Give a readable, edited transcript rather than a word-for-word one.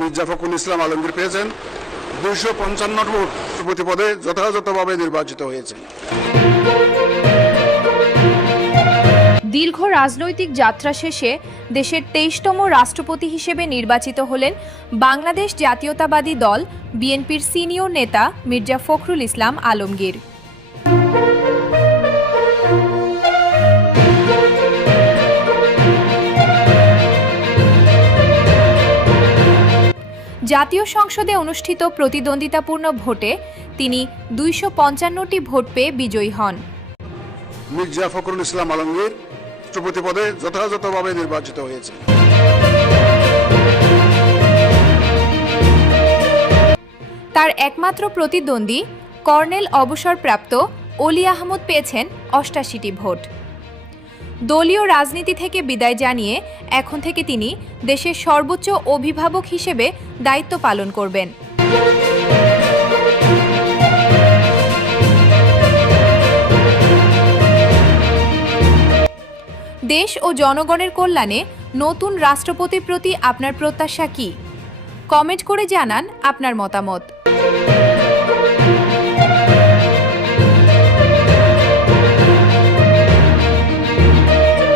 মির্জা ফখরুল ইসলাম আলমগীর পেয়েছেন 255 ভোট, রাষ্ট্রপতি পদে যথাযথভাবে নির্বাচিত হয়েছেন। দীর্ঘ রাজনৈতিক যাত্রা শেষে দেশের 23তম রাষ্ট্রপতি হিসেবে নির্বাচিত হলেন বাংলাদেশ জাতীয়তাবাদী দল বিএনপির সিনিয়র নেতা মির্জা ফখরুল ইসলাম আলমগীর। জাতীয় সংসদে অনুষ্ঠিত প্রতিদ্বন্দ্বিতাপূর্ণ ভোটে তিনি 255টি ভোট পেয়ে বিজয়ী হন। মির্জা ফখরুল ইসলাম আলমগীর রাষ্ট্রপতি পদে যথাযথভাবে নির্বাচিত হয়েছে। তার একমাত্র প্রতিদ্বন্দ্বী কর্নেল অবসরপ্রাপ্ত অলি আহমদ পেয়েছেন 88টি ভোট। দলীয় রাজনীতি থেকে বিদায় জানিয়ে এখন থেকে তিনি দেশের সর্বোচ্চ অভিভাবক হিসেবে দায়িত্ব পালন করবেন। দেশ ও জনগণের কল্যাণে নতুন রাষ্ট্রপতির প্রতি আপনার প্রত্যাশা কি? কমেন্ট করে জানান আপনার মতামত।